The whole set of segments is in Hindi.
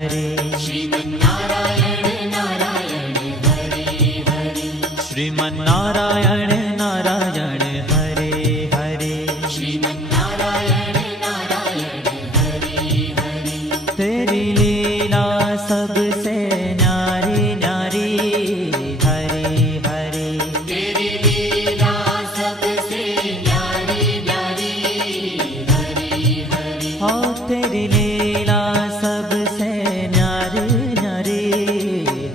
हरे श्रीमन्नारायण नारायण हरे हरे श्रीमन्नारायण नारायण हरे हरे श्रीमन्नारायण नारायण हरे हरे तेरी लीला सबसे न्यारी न्यारी हरे हरे तेरी लीला सबसे न्यारी न्यारी हरे हरे ओ तेरी लीला सबसे न्यारी न्यारी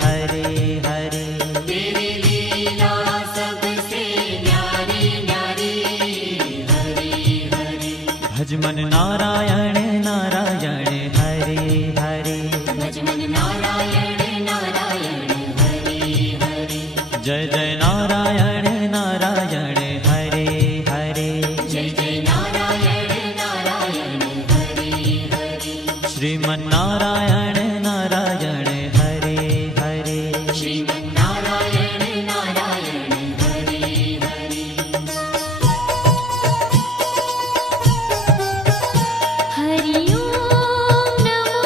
हरे हरे तेरी लीला सबसे न्यारी न्यारी हरे हरे भजमन नारायण नारायण हरे हरे भजमन नारायण नारायण हरे हरे जय जय नारायण नारायण हरे हरे जय जय नारायण नारायण हरे हरे श्रीमन्नारायण नारायण हरे हरे श्रीमन्नारायण नारायण हरे हरे हरि ओम नमो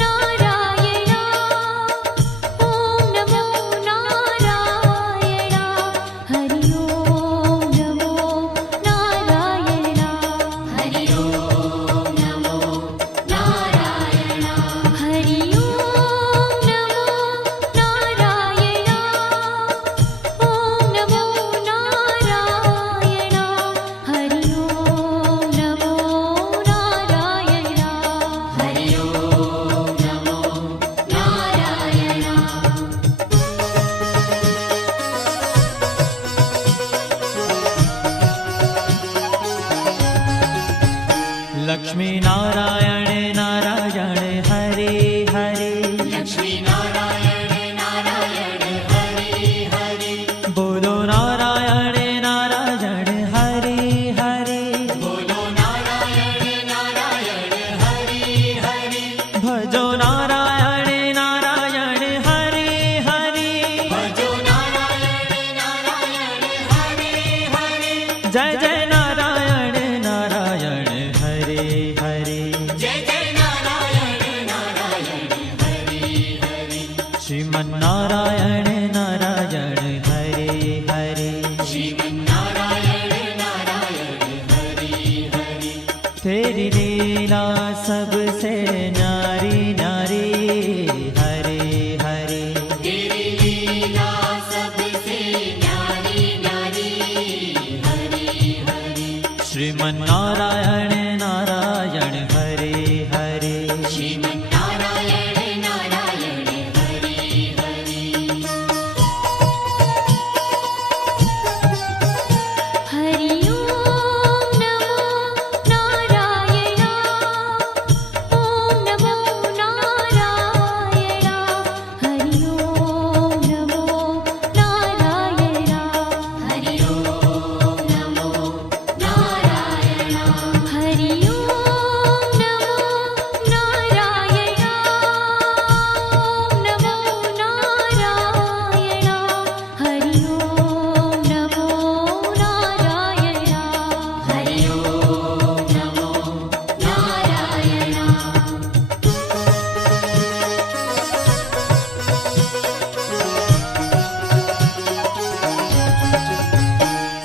नारायण ओम नमो नारायण हरि ओम नमो नारायण हरि ओम नमो नारायण हरि ओम नमो नारायण ओम नमो नारायण हरि ओम नमो नारायण हरि ओम नमो नारायण लक्ष्मी नारायण नारायण हरे हरे लक्ष्मी नारायण नारायण हरे हरे बोलो नारायण नारायण हरे हरे बोलो नारायण नारायण हरे हरे भजो नारायण नारायण हरे हरे भजो नारायण नारायण हरे हरे जय जय नारायण नारायण हरे हरे जय जय नारायण नारायण हरे हरे श्रीमन्नारायण नारायण हरे हरे श्रीमन्नारायण नारायण हरे हरे तेरी लीला सबसे न्यारी न्यारी हरे हरे तेरी लीला सबसे न्यारी न्यारी हरे हरे श्रीमन्नारायण नारायण हरे हरे श्रीमन्नारायण नारायण हरे हरे हरि ओम नमो नारायण ओम नमो नारायण हरि ओम नमो नारायण हरि ओम नमो नारायण हरि ओम नमो नारायण ओम नमो नारायण हरि ओम नमो नारायण हरि ओम नमो नारायण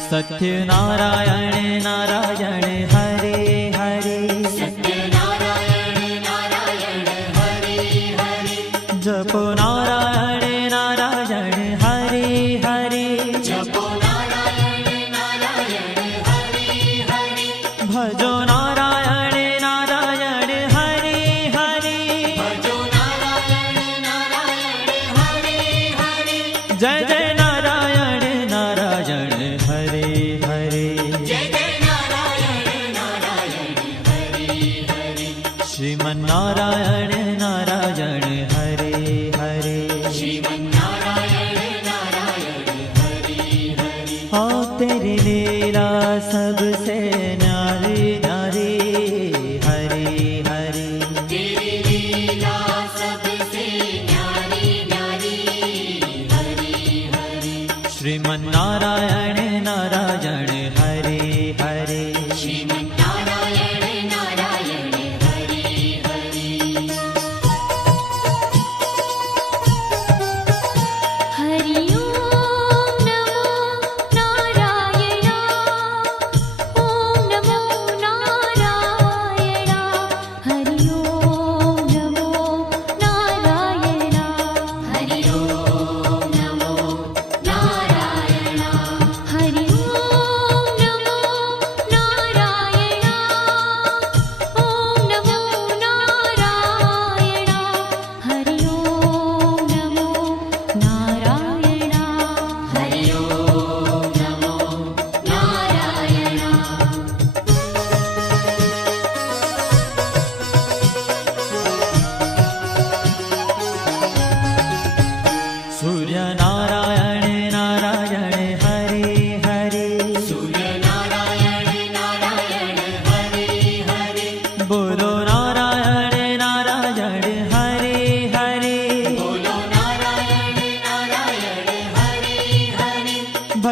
सत्य नारायण नारायण हरे हरे सत्यनारायण नारायण हरे हरे जपो नारायण नारायण हरे हरे जपो नारायण नारायण हरे हरे भजो नारायण नारायण हरे हरे भजो नारायण नारायण हरे हरे जय जय नारायण नारायण हरे हरे जय जय नारायण नारायण हरे हरे श्रीमन्नारायण नारायण हरे हरे श्रीमन्नारायण नारायण हरे हरे ओ तेरी लीला सबसे न्यारी न्यारी हरे हरे तेरी लीला सबसे न्यारी न्यारी हरे हरे श्रीमन्नारायण नारायण हरे हरे श्रीमन्नारायण नारायण हरे हरे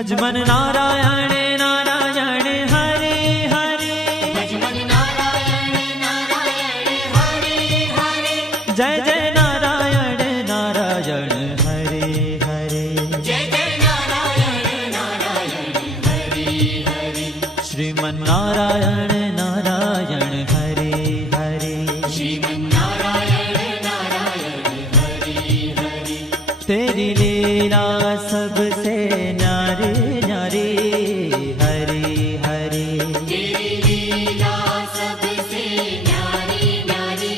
भजमन नारायण नारायण हरे हरे, भजमन नारायण नारायण हरे हरे, जय जय नारायण नारायण हरे हरे, जय जय नारायण नारायण हरे हरे, श्रीमन नारायण नारायण हरे हरे, श्रीमन नारायण नारायण हरे हरे, तेरी लीला सबसे न्यारी न्यारी हरे हरे, तेरी लीला सबसे न्यारी न्यारी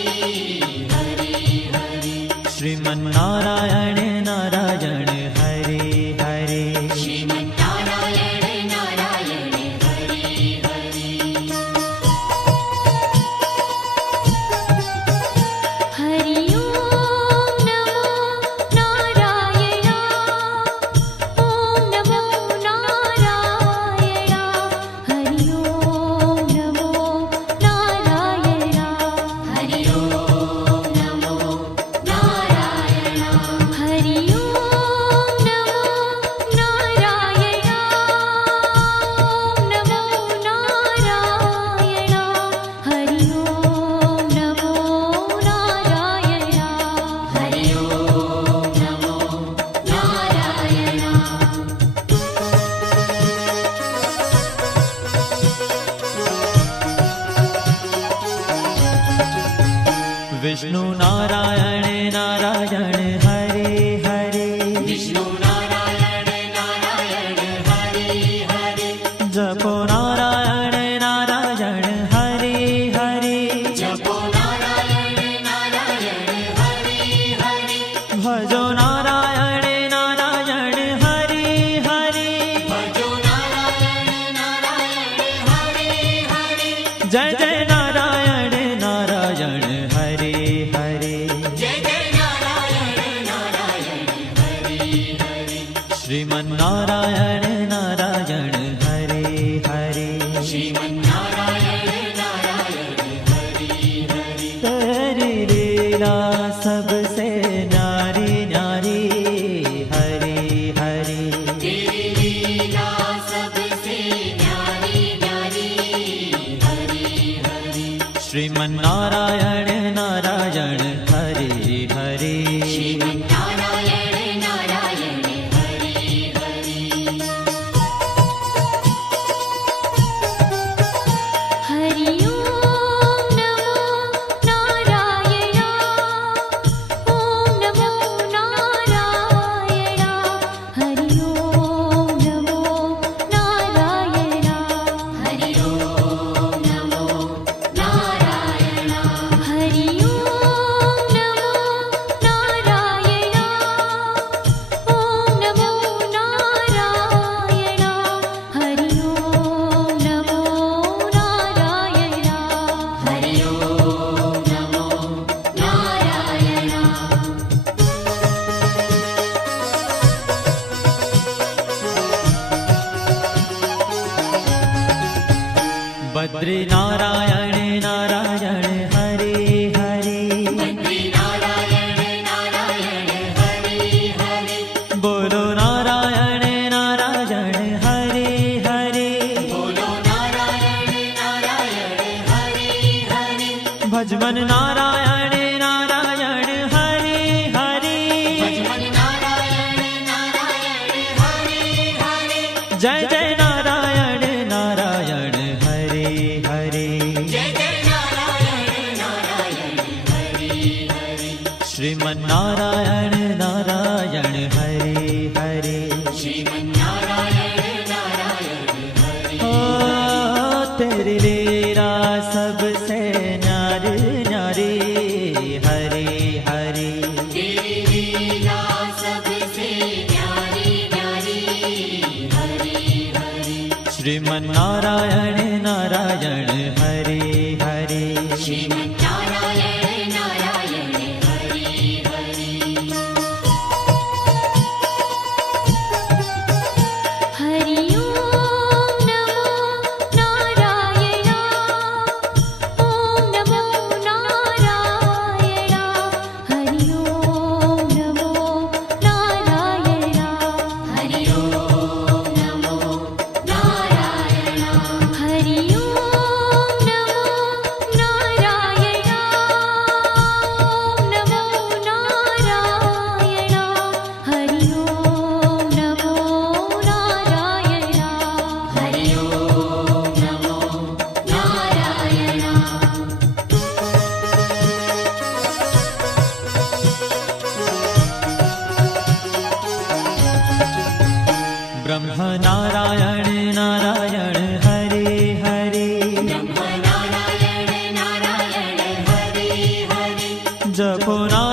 हरे हरे, श्रीमन नारायण नारायण हरे हरे, श्रीमन नारायण नारायण हरे हरे, हरि ओम नमो नारायण, ओम नमो नारायण, हरि ओम नमो नारायण, हरि ओम नमो नारायण, हरि ओम नमो नारायण, ओम नमो नारायण, हरि ओम नमो नारायण, हरि ओम नमो नारायण, विष्णु नारायण नारायण हरे हरे, विष्णु नारायण नारायण हरे हरे, जपो नारायण नारायण हरे हरे, जपो नारायण नारायण हरे हरे, भजो नारायण नारायण हरे हरे, भजो नारायण नारायण हरे हरे, जय जय नारायण नारायण हरे हरे, जय जय नारायण नारायण हरे हरे, श्रीमन नारायण नारायण हरे हरे, श्रीमन नारायण नारायण हरे हरे, तेरी लीला सबसे न्यारी न्यारी हरे हरे, तेरी लीला सबसे न्यारी न्यारी हरे हरे, श्रीमन नारायण नारायण हरे हरे, श्रीमन नारायण नारायण हरे हरे, हरि ओम नमो नारायण, ओम नमो नारायण, हरि ओम नमो नारायण, हरि ओम नमो नारायण, हरि ओम नमो नारायण, ओम नमो नारायण, हरि ओम नमो नारायण, हरि ओम नमो नारायण, बद्री नारायण नारायण हरे हरे, बद्री नारायण नारायण हरे हरे, बोलो नारायण नारायण हरे हरे, बोलो नारायण नारायण हरे हरे, भजमन नारायण नारायण हरे हरे, भजमन नारायण नारायण हरे हरे, जय जय नारायण नारायण हरे हरे, जय जय नारायण नारायण हरे हरे, श्रीमन नारायण नारायण हरे हरे, श्रीमन नारायण नारायण हरे, ओ तेरी लीला सबसे न्यारी न्यारी हरे हरे, तेरी लीला सबसे न्यारी न्यारी हरे हरे, श्रीमन नारायण नारायण हरे हरे, श्रीमन नारायण नारायण हरे हरे,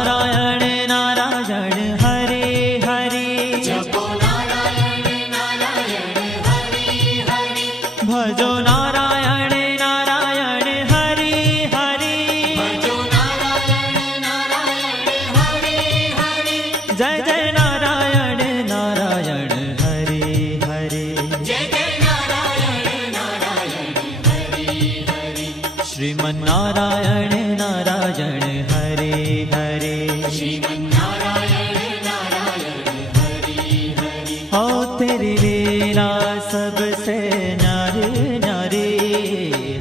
नारायण नारायण हरे हरे जपो नारायण नारायण हरि हरि भजो नारायण नारायण हरे हरे भजो नारायण नारायण हरि हरि जय जय नारायण नारायण हरे हरे जय जय नारायण नारायण हरि हरि श्रीमन्नारायण नारायण हरे हरे श्रीमन्नारायण नारायण हरि हरि हो तेरी लीला सबसे न्यारी न्यारी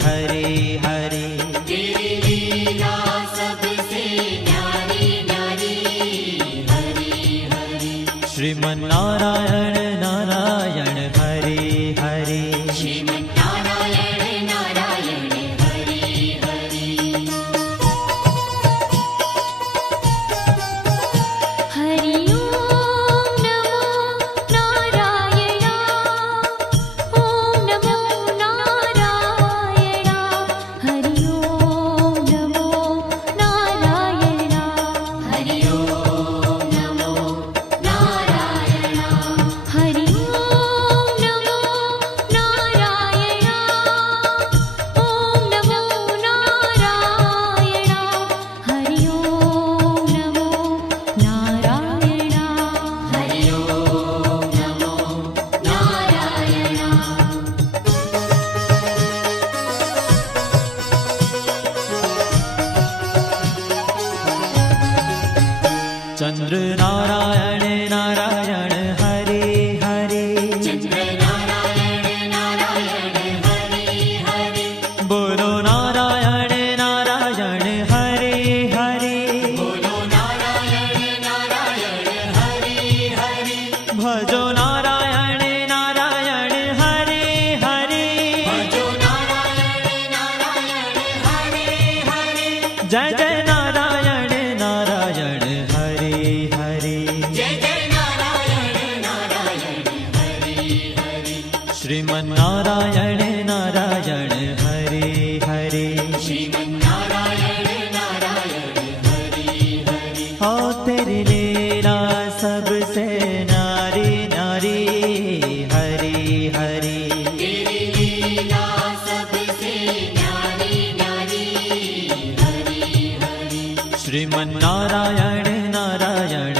हरे हरे तेरी लीला सबसे न्यारी न्यारी हरि हरि श्रीमन्नारायण नारायण हरे हरे श्रीमन्नारायण नारायण हरि हरि हरि ओम नमो नारायण ओम नमो नारायण हरि ओम नमो नारायण हरि ओम नमो नारायण हरि ओम नमो नारायण ओम नमो नारायण हरि ओम नमो नारायण हरि ओम नमो नारायण चंद्र नारायण नारायण हरे हरे चंद्र नारायण नारायण हरि हरि बोलो नारायण नारायण हरे हरे बोलो नारायण नारायण हरि हरि भजो नारायण नारायण हरे हरे भजो नारायण नारायण हरि हरि जय जय नारायण नारायण हरे हरे जय जय नारायण नारायण हरि हरि श्रीमन्नारायण नारायण हरे हरे श्रीमन्नारायण नारायण हरि हरि हो तेरी लीला सबसे नारी नारी हरे हरे तेरी लीला सबसे न्यारी न्यारी हरि हरि श्रीमन्नारायण नारायण